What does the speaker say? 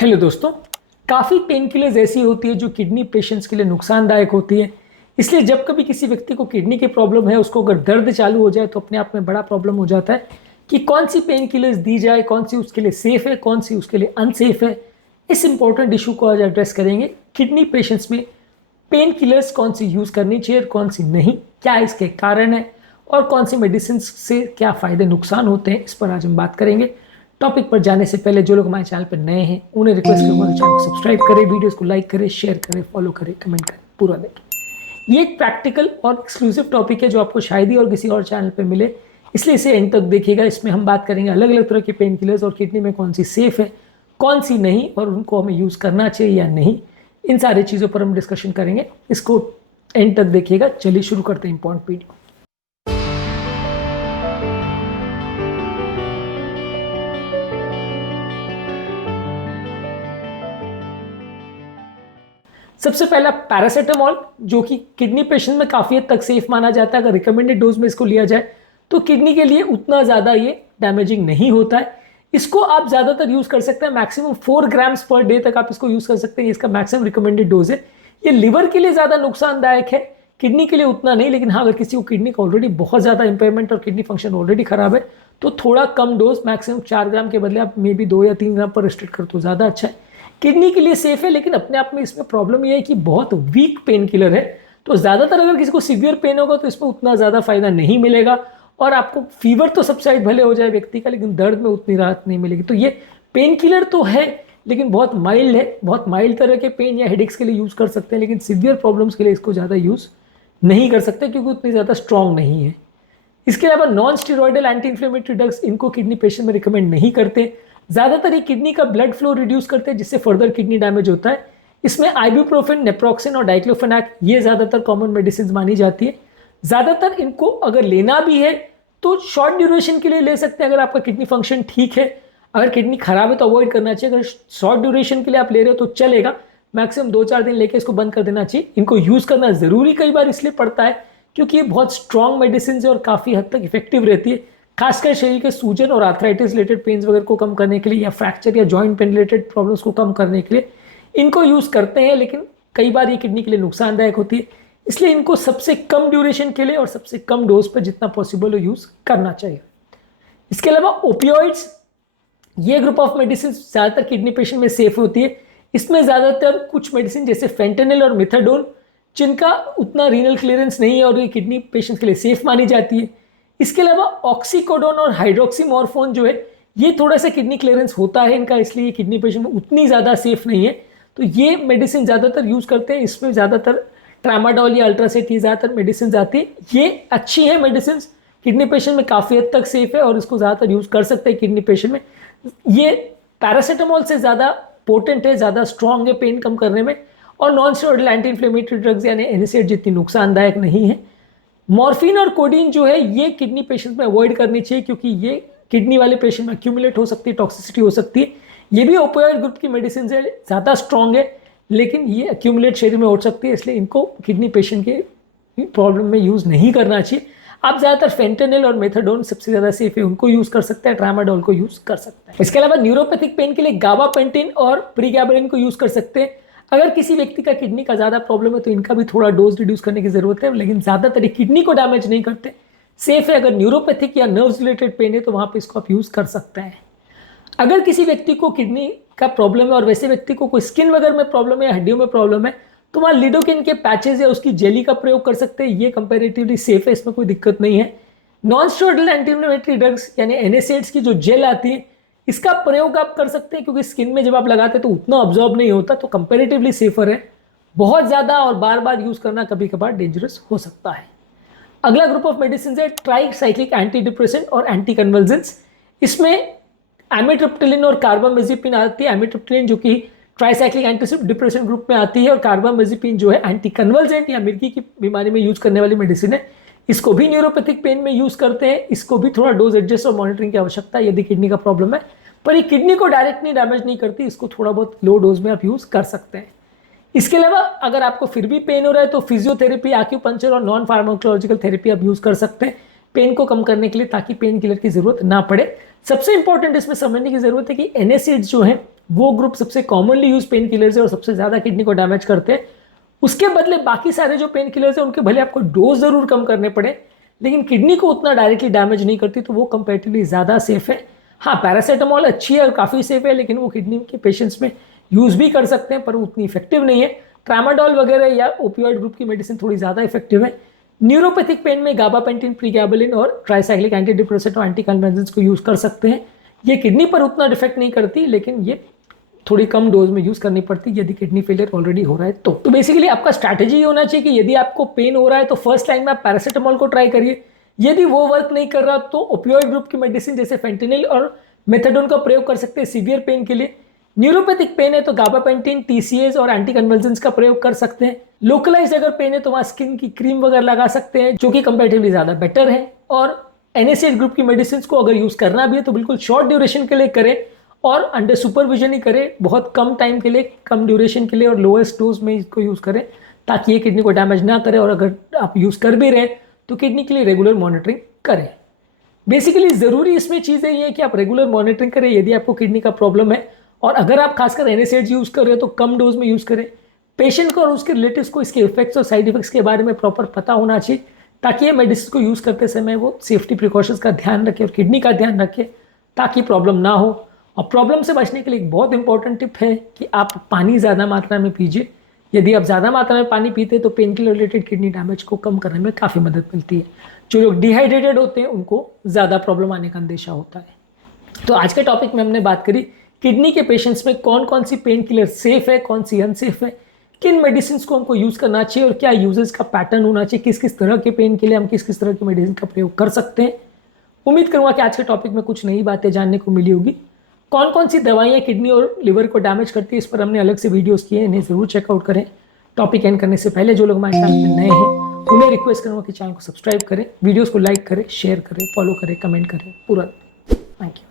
Hello दोस्तों। काफ़ी pain killers ऐसी होती है जो किडनी पेशेंट्स के लिए नुकसानदायक होती है। इसलिए जब कभी किसी व्यक्ति को किडनी की प्रॉब्लम है, उसको अगर दर्द चालू हो जाए तो अपने आप में बड़ा प्रॉब्लम हो जाता है कि कौन सी पेन किलर्स दी जाए, कौन सी उसके लिए सेफ है, कौन सी उसके लिए अनसेफ है। इस इंपॉर्टेंट इशू को आज एड्रेस करेंगे। किडनी पेशेंट्स में पेन किलर्स कौन सी यूज़ करनी चाहिए, कौन सी नहीं, क्या इसके कारण है और कौन सी मेडिसिन से क्या फ़ायदे नुकसान होते हैं, इस पर आज हम बात करेंगे। टॉपिक पर जाने से पहले जो लोग हमारे चैनल पर नए हैं उन्हें रिक्वेस्ट करूँगा कि चैनल को सब्सक्राइब करें, वीडियोस को लाइक करें, शेयर करें, फॉलो करें, कमेंट करें, पूरा देखें। ये एक प्रैक्टिकल और एक्सक्लूसिव टॉपिक है जो आपको शायद ही और किसी और चैनल पर मिले, इसलिए इसे एंड तक देखिएगा। इसमें हम बात करेंगे अलग अलग तरह के पेन किलर्स और किडनी में कौन सी सेफ है, कौन सी नहीं, और उनको हमें यूज़ करना चाहिए या नहीं। इन सारी चीज़ों पर हम डिस्कशन करेंगे। इसको एंड तक देखिएगा। चलिए शुरू करते हैं इंपॉर्टेंट वीडियो। सबसे पहला पैरासीटामोल, जो कि किडनी पेशेंट में काफ़ी हद तक सेफ माना जाता है। अगर रिकमेंडेड डोज में इसको लिया जाए तो किडनी के लिए उतना ज़्यादा ये डैमेजिंग नहीं होता है। इसको आप ज़्यादातर यूज़ कर सकते हैं, मैक्सिमम 4 ग्राम्स पर डे तक आप इसको यूज़ कर सकते हैं। इसका मैक्सिमम रिकमेंडेड डोज है। ये लिवर के लिए ज़्यादा नुकसानदायक है, किडनी के लिए उतना नहीं। लेकिन हाँ, अगर किसी को किडनी का ऑलरेडी बहुत ज़्यादा इंपेयरमेंट और किडनी फंक्शन ऑलरेडी खराब है तो थोड़ा कम डोज, मैक्सिमम 4 ग्राम के बदले आप मे बी 2 या 3 ग्राम पर रिस्ट्रिक्ट कर तो ज़्यादा अच्छा है। किडनी के लिए सेफ है, लेकिन अपने आप में इसमें प्रॉब्लम यह है कि बहुत वीक पेन किलर है। तो ज़्यादातर अगर किसी को सीवियर पेन होगा तो इसमें उतना ज़्यादा फायदा नहीं मिलेगा और आपको फीवर तो सबसाइड भले हो जाए व्यक्ति का, लेकिन दर्द में उतनी राहत नहीं मिलेगी। तो ये पेन किलर तो है लेकिन बहुत माइल्ड है। बहुत माइल्ड तरह के पेन या हेडेक्स के लिए यूज़ कर सकते हैं, लेकिन सीवियर प्रॉब्लम्स के लिए इसको ज़्यादा यूज़ नहीं कर सकते क्योंकि उतनी ज़्यादा स्ट्रॉन्ग नहीं है। इसके अलावा non steroidal anti inflammatory drugs, इनको किडनी पेशेंट में रिकमेंड नहीं करते। ज़्यादातर ये किडनी का ब्लड फ्लो रिड्यूस करते हैं जिससे फर्दर किडनी डैमेज होता है। इसमें आइबुप्रोफेन, नेप्रोक्सिन और डाइक्लोफेनाक ये ज़्यादातर कॉमन मेडिसिन मानी जाती है। ज़्यादातर इनको अगर लेना भी है तो शॉर्ट ड्यूरेशन के लिए ले सकते हैं अगर आपका किडनी फंक्शन ठीक है। अगर किडनी खराब है तो अवॉइड करना चाहिए। अगर शॉर्ट ड्यूरेशन के लिए आप ले रहे हो तो चलेगा, मैक्सिमम 2-4 दिन लेके इसको बंद कर देना चाहिए। इनको यूज़ करना ज़रूरी कई बार इसलिए पड़ता है क्योंकि ये बहुत स्ट्रॉन्ग मेडिसिन है और काफ़ी हद तक इफेक्टिव रहती है, खासकर शरीर के सूजन और आर्थराइटिस रिलेटेड पेन्स वगैरह को कम करने के लिए या फ्रैक्चर या जॉइंट पेन रिलेटेड प्रॉब्लम्स को कम करने के लिए इनको यूज़ करते हैं। लेकिन कई बार ये किडनी के लिए नुकसानदायक होती है, इसलिए इनको सबसे कम ड्यूरेशन के लिए और सबसे कम डोज पर जितना पॉसिबल हो यूज़ करना चाहिए। इसके अलावा ओपियोइड्स, ये ग्रुप ऑफ मेडिसिन ज़्यादातर किडनी पेशेंट में सेफ होती है। इसमें ज़्यादातर कुछ मेडिसिन जैसे फेंटेनिल और मिथाडोन, जिनका उतना रीनल क्लियरेंस नहीं है और ये किडनी पेशेंट्स के लिए सेफ मानी जाती है। इसके अलावा ऑक्सीकोडोन और हाइड्रोक्सीमोरफोन जो है, ये थोड़ा सा किडनी क्लियरेंस होता है इनका, इसलिए ये किडनी पेशेंट में उतनी ज़्यादा सेफ नहीं है। तो ये मेडिसिन ज़्यादातर यूज़ करते हैं। इसमें ज़्यादातर ट्रामाडोल या अल्ट्रासेट, ये ज़्यादातर मेडिसिन आती है। ये अच्छी है मेडिसिन, किडनी पेशेंट में काफ़ी हद तक सेफ है और इसको ज़्यादातर यूज़ कर सकते हैं किडनी पेशेंट में। ये पैरासीटामोल से ज़्यादा पोटेंट है, ज़्यादा स्ट्रॉन्ग है पेन कम करने में, और non steroidal anti inflammatory drugs यानी एनएसएड जितनी नुकसानदायक नहीं है। मॉर्फिन और कोडीन जो है ये किडनी पेशेंट में अवॉइड करनी चाहिए क्योंकि ये किडनी वाले पेशेंट में एक्यूमुलेट हो सकती है, टॉक्सिसिटी हो सकती है। ये भी ओपियोइड ग्रुप की मेडिसिन है, ज़्यादा स्ट्रॉन्ग है लेकिन ये एक्यूमुलेट शरीर में हो सकती है, इसलिए इनको किडनी पेशेंट के प्रॉब्लम में यूज़ नहीं करना चाहिए। आप ज़्यादातर फेंटेनिल और मेथाडोन सबसे ज़्यादा सेफ है, उनको यूज़ कर सकते हैं। ट्रामाडोल को यूज़ कर सकते हैं। इसके अलावा न्यूरोपैथिक पेन के लिए गाबापेंटिन और प्रीगैबलिन को यूज़ कर सकते हैं। अगर किसी व्यक्ति का किडनी का ज़्यादा प्रॉब्लम है तो इनका भी थोड़ा डोज रिड्यूस करने की ज़रूरत है, लेकिन ज़्यादातर किडनी को डैमेज नहीं करते, सेफ है। अगर न्यूरोपैथिक या नर्व्स रिलेटेड पेन है तो वहाँ पे इसको आप यूज़ कर सकते हैं। अगर किसी व्यक्ति को किडनी का प्रॉब्लम है और वैसे व्यक्ति को कोई स्किन वगैरह में प्रॉब्लम है या हड्डियों में प्रॉब्लम है तो वहाँ लिडोकिन के पैचेज या उसकी जेली का प्रयोग कर सकते हैं। ये कंपेरेटिवली सेफ है, इसमें कोई दिक्कत नहीं है। Non steroidal anti inflammatory drugs यानी एनएसएड्स की जो जेल आती है, इसका प्रयोग आप कर सकते हैं क्योंकि स्किन में जब आप लगाते हैं तो उतना ऑब्जॉर्ब नहीं होता, तो कंपेरेटिवली सेफर है। बहुत ज़्यादा और बार बार यूज़ करना कभी कभार डेंजरस हो सकता है। अगला ग्रुप ऑफ मेडिसिन है ट्राइसाइक्लिक एंटी डिप्रेसेंट और एंटी कन्वल्जेंट्स। इसमें एमिट्रिप्टिलिन और कार्बामेज़ेपिन आती है। एमिट्रिप्टिलिन जो कि ट्राइसाइक्लिक एंटी डिप्रेसेंट ग्रुप में आती है और कार्बामेज़ेपिन जो है एंटी कन्वल्जेंट या मिर्गी की बीमारी में यूज़ करने वाली मेडिसिन है। इसको भी न्यूरोपैथिक पेन में यूज़ करते हैं। इसको भी थोड़ा डोज एडजस्ट और मॉनिटरिंग की आवश्यकता है यदि किडनी का प्रॉब्लम है, पर ये किडनी को डायरेक्टली डैमेज नहीं करती। इसको थोड़ा बहुत लो डोज में आप यूज़ कर सकते हैं। इसके अलावा अगर आपको फिर भी पेन हो रहा है तो फिजियोथेरेपी, आक्यूपंक्चर और नॉन फार्माकोलॉजिकल थेरेपी आप यूज़ कर सकते हैं पेन को कम करने के लिए, ताकि पेन किलर की ज़रूरत ना पड़े। सबसे इंपॉर्टेंट इसमें समझने की ज़रूरत है कि एनएसएड्स जो हैं वो ग्रुप सबसे कॉमनली यूज पेन किलर्स है और सबसे ज़्यादा किडनी को डैमेज करते हैं। उसके बदले बाकी सारे जो पेन किलर्स हैं उनके भले आपको डोज ज़रूर कम करने पड़े, लेकिन किडनी को उतना डायरेक्टली डैमेज नहीं करती, तो वो कंपैरेटिवली ज़्यादा सेफ है। हाँ, पैरासीटामोल अच्छी है और काफ़ी सेफ है, लेकिन वो किडनी के पेशेंट्स में यूज़ भी कर सकते हैं पर उतनी इफेक्टिव नहीं है। ट्रामाडोल वगैरह या ओपियोइड ग्रुप की मेडिसिन थोड़ी ज़्यादा इफेक्टिव है। न्यूरोपैथिक पेन में गाबापेंटिन, प्रीगैबलिन और ट्राइसाइक्लिक एंटी डिप्रेसेंट और एंटी कन्वर्जेंस को यूज़ कर सकते हैं। ये किडनी पर उतना इफेक्ट नहीं करती, लेकिन ये थोड़ी कम डोज में यूज़ करनी पड़ती है यदि किडनी फेलियर ऑलरेडी हो रहा है तो बेसिकली आपका स्ट्रैटेजी ये होना चाहिए कि यदि आपको पेन हो रहा है तो फर्स्ट लाइन में आप पैरासीटामोल को ट्राई करिए। यदि वो वर्क नहीं कर रहा तो ओपियोइड ग्रुप की मेडिसिन जैसे फेंटेनिल और मेथाडोन का प्रयोग कर सकते हैं सीवियर पेन के लिए। न्यूरोपैथिक पेन है तो गाबापेंटिन, टीसीएस और एंटी कन्वर्जेंस का प्रयोग कर सकते हैं। लोकलाइज अगर पेन है तो वहाँ स्किन की क्रीम वगैरह लगा सकते हैं जो कि कंपैरेटिवली ज़्यादा बेटर है। और एनएसएड ग्रुप की मेडिसिन को अगर यूज़ करना भी है तो बिल्कुल शॉर्ट ड्यूरेशन के लिए करें और अंडर सुपरविजन ही करें, बहुत कम टाइम के लिए, कम ड्यूरेशन के लिए और लोएस्ट डोज में इसको यूज़ करें ताकि ये किडनी को डैमेज ना करे। और अगर आप यूज़ कर भी रहे तो किडनी के लिए रेगुलर मॉनिटरिंग करें। बेसिकली ज़रूरी इसमें चीज़ें ये है कि आप रेगुलर मॉनिटरिंग करें यदि आपको किडनी का प्रॉब्लम है, और अगर आप खासकर एनएसएड्स यूज़ कर रहे हो तो कम डोज में यूज़ करें। पेशेंट को और उसके रिलेटिव्स को इसके इफेक्ट्स और साइड इफेक्ट्स के बारे में प्रॉपर पता होना चाहिए ताकि ये मेडिसिन को यूज़ करते समय वो सेफ्टी प्रिकॉशंस का ध्यान रखे और किडनी का ध्यान रखे ताकि प्रॉब्लम ना हो। और प्रॉब्लम से बचने के लिए एक बहुत इंपॉर्टेंट टिप है कि आप पानी ज़्यादा मात्रा में पीजिए। यदि आप ज़्यादा मात्रा में पानी पीते हैं तो pain killer related kidney damage को कम करने में काफ़ी मदद मिलती है। जो लोग डिहाइड्रेटेड होते हैं उनको ज़्यादा प्रॉब्लम आने का अंदेशा होता है। तो आज के टॉपिक में हमने बात करी किडनी के पेशेंट्स में कौन कौन सी पेन किलर सेफ है, कौन सी अनसेफ है, किन मेडिसिन को हमको यूज़ करना चाहिए और क्या यूजेस का पैटर्न होना चाहिए, किस किस तरह के पेन के लिए हम किस किस तरह की मेडिसिन का प्रयोग कर सकते हैं। उम्मीद करूँगा कि आज के टॉपिक में कुछ नई बातें जानने को मिली होगी। कौन कौन सी दवाइयाँ किडनी और लिवर को डैमेज करती है इस पर हमने अलग से वीडियोस किए हैं, इन्हें ज़रूर चेकआउट करें। टॉपिक एंड करने से पहले जो लोग हमारे चैनल पर नए हैं उन्हें रिक्वेस्ट करूँगा कि चैनल को सब्सक्राइब करें, वीडियोज़ को लाइक करें, शेयर करें, फॉलो करें, कमेंट करें, पूरा। Thank you.